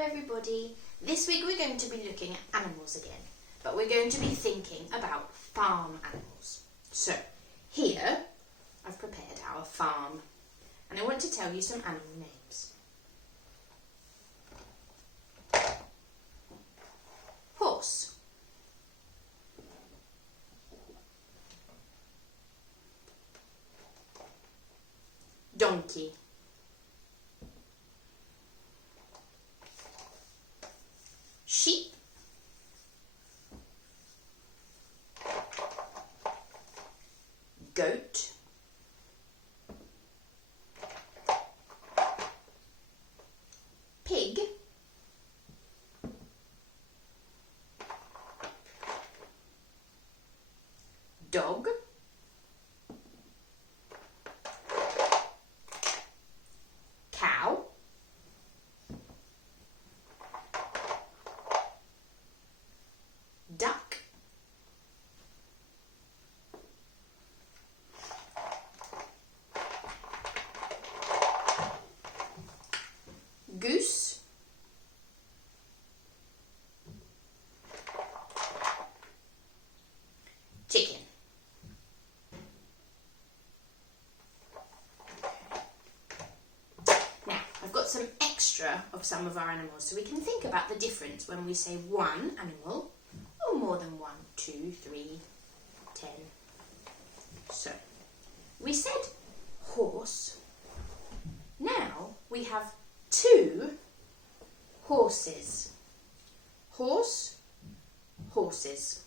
Hello everybody. This week we're going to be looking at animals again, but we're going to be thinking about farm animals. So here I've prepared our farm and I want to tell you some animal names. Horse. Donkey. Sheep. Goat. Pig. Dog. Cow. Duck. Goose. Chicken. Now, I've got some extra of some of our animals so we can think about the difference when we say one animal or more than 1, 2, 3, 10. So, we said horse. Now we have 2 horses. Horse, horses.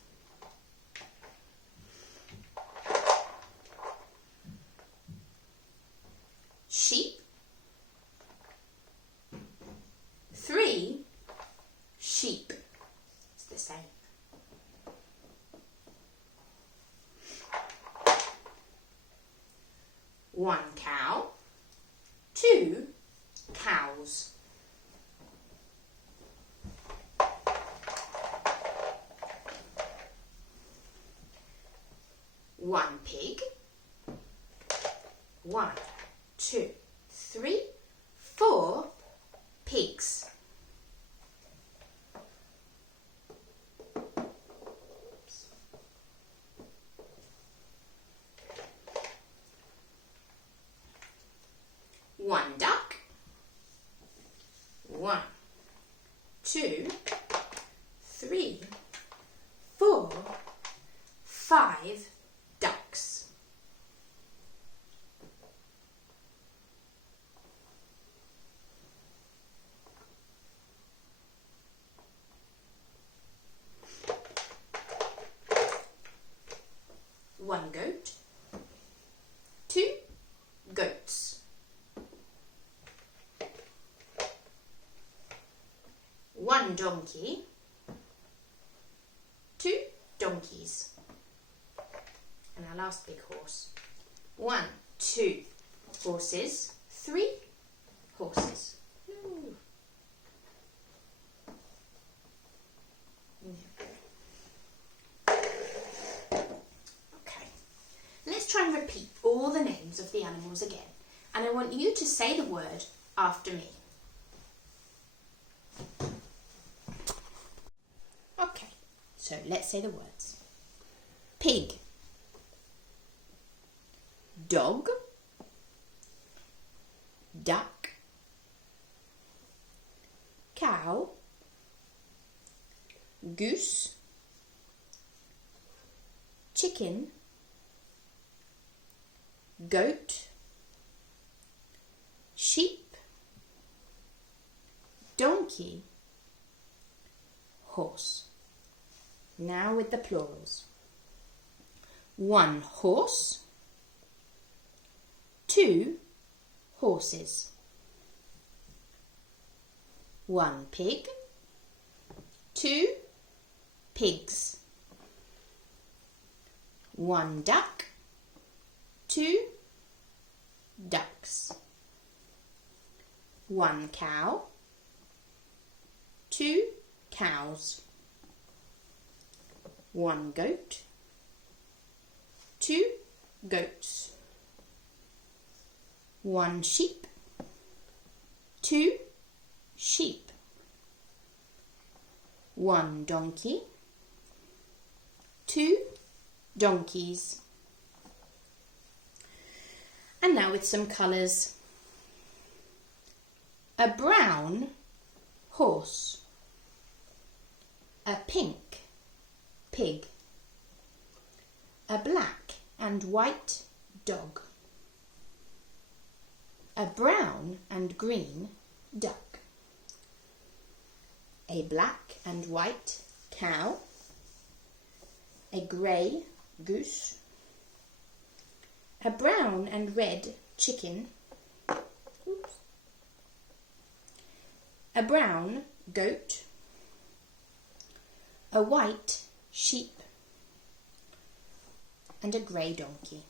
Sheep. 3 sheep. It's the same. One cow. 2 cows. One pig. 1, 2, 3, 4 pigs. One duck. 1, 2, 3, 4, 5 ducks. One goat. 2 goats. One donkey. 2 donkeys. And our last big horse. 1, 2 horses. 3 horses. Ooh. Okay. Let's try and repeat all the names of the animals again. And I want you to say the word after me. Okay, so let's say the words. Pig. Dog. Duck. Cow. Goose. Chicken. Goat. Sheep. Donkey. Horse. Now with the plurals. 1 horse. 2 horses. 1 pig. 2 pigs. 1 duck. 2 ducks. 1 cow. 2 cows. 1 goat. 2 goats. 1 sheep. 2 sheep. 1 donkey, 2 donkeys. And now with some colours. A brown horse, a pink pig, a black and white dog, a brown and green duck, a black and white cow, a grey goose, a brown and red chicken, a brown goat, a white sheep, and a grey donkey.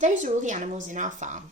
Those are all the animals in our farm.